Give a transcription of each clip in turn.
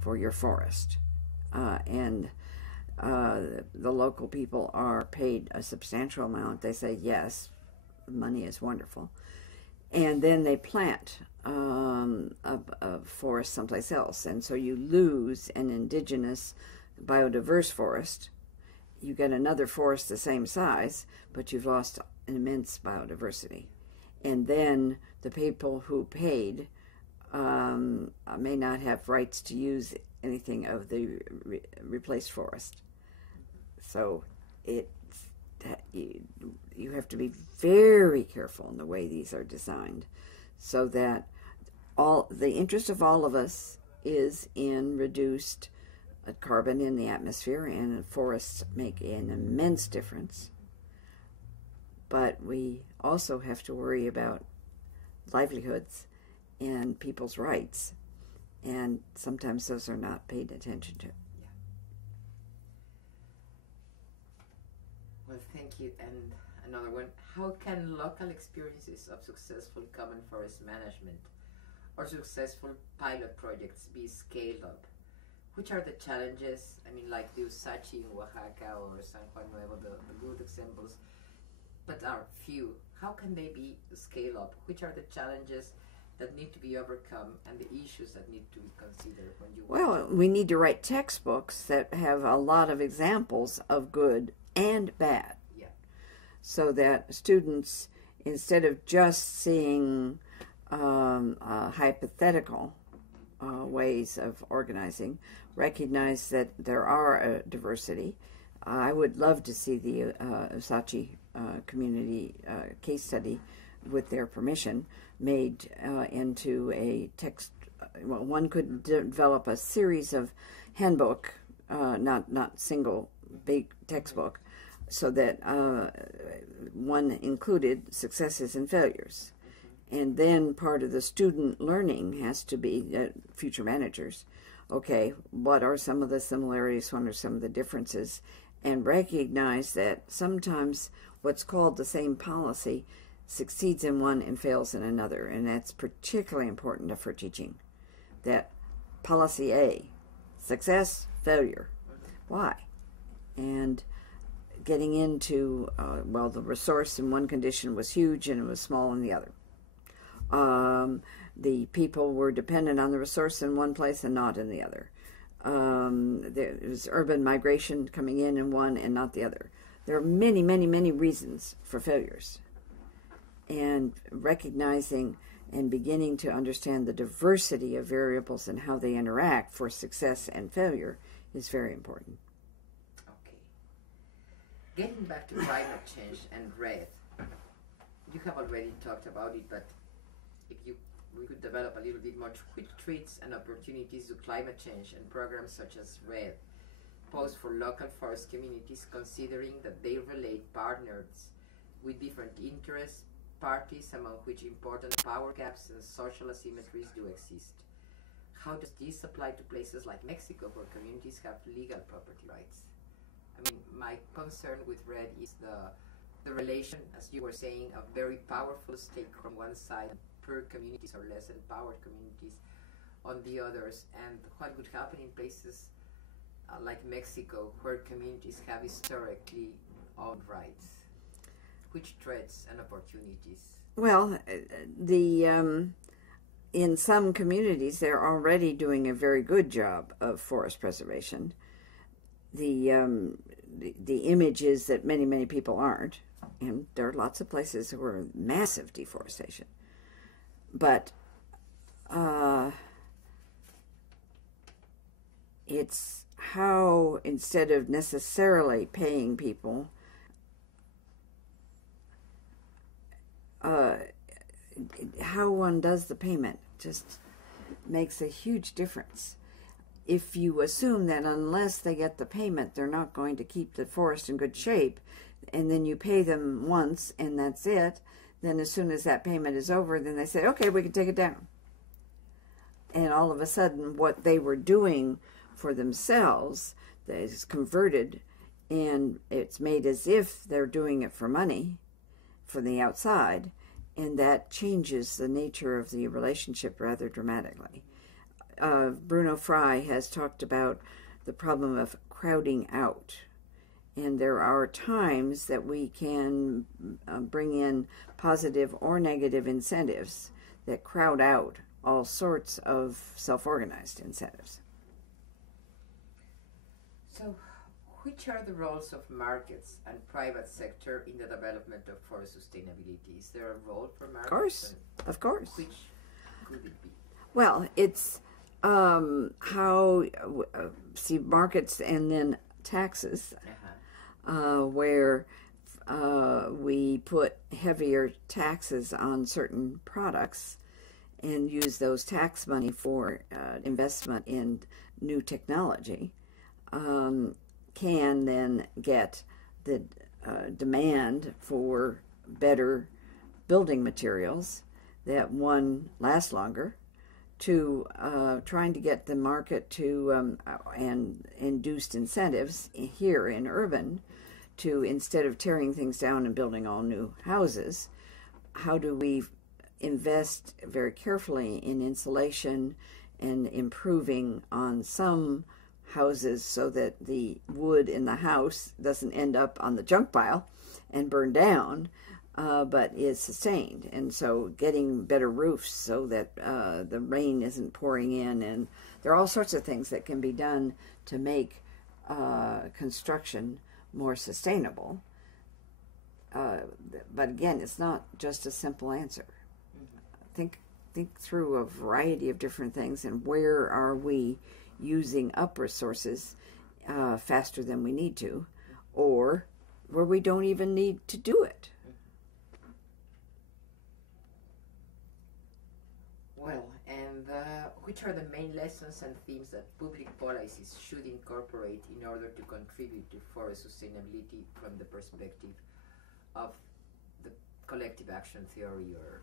for your forest. And the local people are paid a substantial amount. They say, yes, money is wonderful. And then they plant a forest someplace else. And so you lose an indigenous biodiverse forest. You get another forest the same size, but you've lost an immense biodiversity. And then the people who paid may not have rights to use anything of the replaced forest. So you have to be very careful in the way these are designed, so that the interest of all of us is in reduced carbon in the atmosphere, and forests make an immense difference. But we also have to worry about livelihoods and people's rights, and sometimes those are not paid attention to. Yeah. Well, thank you. And another one: how can local experiences of successful common forest management or successful pilot projects be scaled up? Which are the challenges? I mean, like the Usachi in Oaxaca or San Juan Nuevo, the good examples, but are few. How can they be scaled up? Which are the challenges that need to be overcome and the issues that need to be considered when you Well, we need to write textbooks that have a lot of examples of good and bad. Yeah. So that students, instead of just seeing hypothetical ways of organizing, recognize that there are a diversity. I would love to see the Usachi community case study, with their permission, made into a text. Well, one could develop a series of handbook, not single big textbook, so that one included successes and failures. And then part of the student learning has to be future managers. Okay, what are some of the similarities? What are some of the differences? And recognize that sometimes what's called the same policy succeeds in one and fails in another. And that's particularly important for teaching. That policy A, success, failure. Why? And getting into, well, the resource in one condition was huge and it was small in the other. The people were dependent on the resource in one place and not in the other. There was urban migration coming in one and not the other. There are many, many, many reasons for failures. And recognizing and beginning to understand the diversity of variables and how they interact for success and failure is very important. Okay. Getting back to climate change and RED, you have already talked about it, but if we could develop a little bit more, which threats and opportunities do climate change and programs such as RED pose for local forest communities, considering that they relate partners with different interests, parties, among which important power gaps and social asymmetries do exist? How does this apply to places like Mexico, where communities have legal property rights? I mean, my concern with RED is the relation, as you were saying, of very powerful stake from one side, poor communities or less empowered communities on the others, and what would happen in places like Mexico, where communities have historically owned rights. Which threats and opportunities? Well, in some communities, they're already doing a very good job of forest preservation. The image is that many, many people aren't, and there are lots of places where massive deforestation. But it's how, instead of necessarily paying people, how one does the payment just makes a huge difference. If you assume that unless they get the payment, they're not going to keep the forest in good shape, and then you pay them once and that's it, then as soon as that payment is over, then they say, okay, we can take it down. And all of a sudden, what they were doing for themselves is converted, and it's made as if they're doing it for money from the outside, and that changes the nature of the relationship rather dramatically. Bruno Frey has talked about the problem of crowding out. And there are times that we can bring in positive or negative incentives that crowd out all sorts of self-organized incentives. So, which are the roles of markets and private sector in the development of forest sustainability? Is there a role for markets? Of course. Which could it be? Well, it's see, markets and then taxes, where we put heavier taxes on certain products and use those tax money for investment in new technology, can then get the demand for better building materials that, one, last longer, to trying to get the market to, and induced incentives here in urban to, instead of tearing things down and building all new houses, how do we invest very carefully in insulation and improving on some houses so that the wood in the house doesn't end up on the junk pile and burn down, but is sustained. And so getting better roofs so that the rain isn't pouring in. And there are all sorts of things that can be done to make construction more sustainable. But again, it's not just a simple answer. Think through a variety of different things, and where are we using up resources faster than we need to, or where we don't even need to do it. Well, and which are the main lessons and themes that public policies should incorporate in order to contribute to forest sustainability from the perspective of the collective action theory or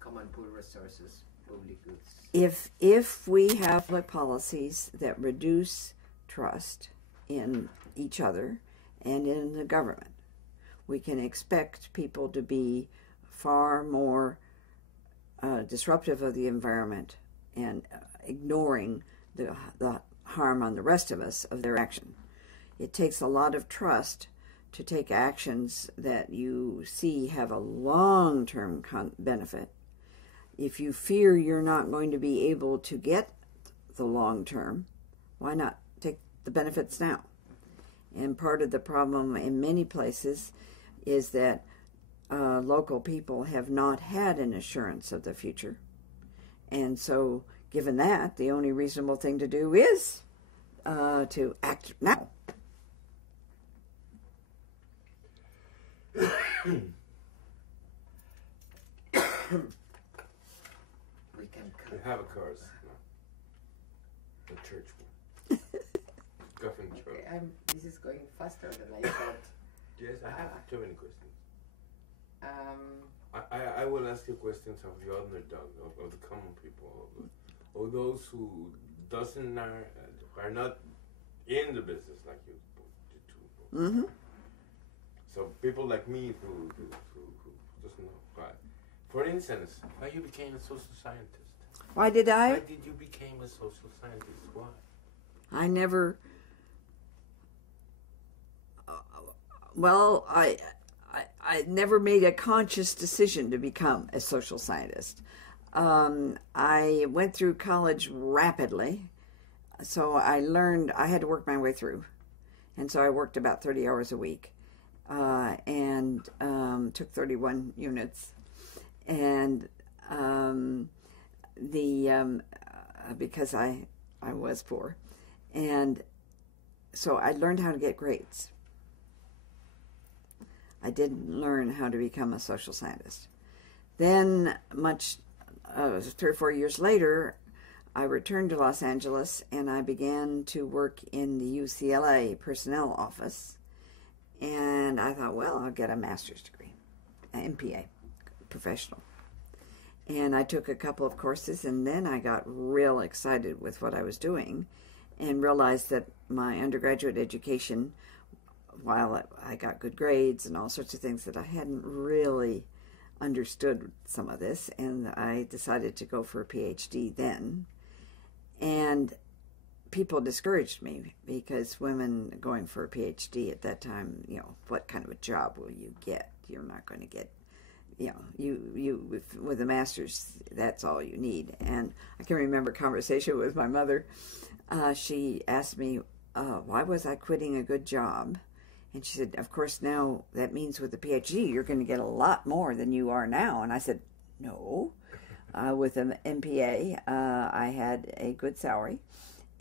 common pool resources, public goods? If we have public policies that reduce trust in each other and in the government, we can expect people to be far more disruptive of the environment and ignoring the harm on the rest of us of their action. It takes a lot of trust to take actions that you see have a long-term benefit. If you fear you're not going to be able to get the long term, why not take the benefits now? And part of the problem in many places is that local people have not had an assurance of the future. And so, given that, the only reasonable thing to do is to act now. We have a course. The church one. Government church. Okay, this is going faster than I thought. Yes, I have too many questions. I will ask you questions of the underdog, of the common people, of those who are not in the business like you two. Mm-hmm. So people like me who doesn't know why. For instance, why you became a social scientist? Why did I? Why did you become a social scientist? Why? I never. Well, I never made a conscious decision to become a social scientist. I went through college rapidly, so I learned I had to work my way through, and so I worked about 30 hours a week, and took 31 units, and because I was poor, and so I learned how to get grades. I didn't learn how to become a social scientist. Then, 3 or 4 years later, I returned to Los Angeles and I began to work in the UCLA personnel office. And I thought, well, I'll get a master's degree, an MPA, professional. And I took a couple of courses, and then I got real excited with what I was doing and realized that my undergraduate education, while I got good grades and all sorts of things, that I hadn't really understood some of this, and I decided to go for a PhD then. And people discouraged me because women going for a PhD at that time, what kind of a job will you get? You're not going to get, with a master's, that's all you need. And I can remember a conversation with my mother. She asked me, why was I quitting a good job? And she said, of course, now that means with a PhD, you're going to get a lot more than you are now. And I said, no. With an MPA, I had a good salary.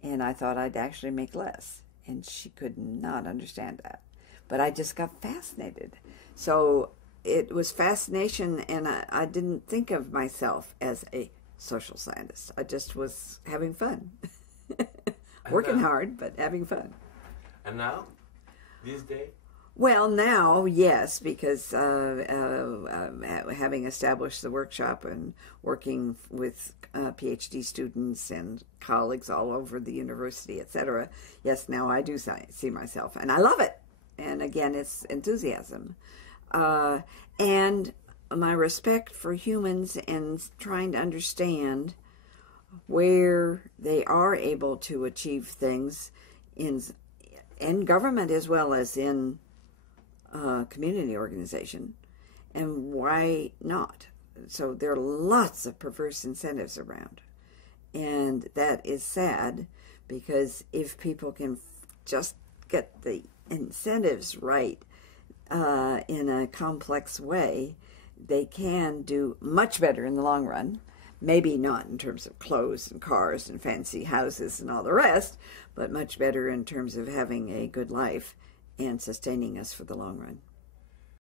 And I thought I'd actually make less. And she could not understand that. But I just got fascinated. So it was fascination, and I didn't think of myself as a social scientist. I just was having fun. Working hard, but having fun. And now? These days? Well, now, yes, because having established the workshop and working with PhD students and colleagues all over the university, etc., yes, now I do see myself, and I love it. And again, it's enthusiasm. And my respect for humans and trying to understand where they are able to achieve things in government as well as in community organization, and why not? So there are lots of perverse incentives around, and that is sad, because if people can just get the incentives right in a complex way, they can do much better in the long run. Maybe not in terms of clothes and cars and fancy houses and all the rest, but much better in terms of having a good life and sustaining us for the long run.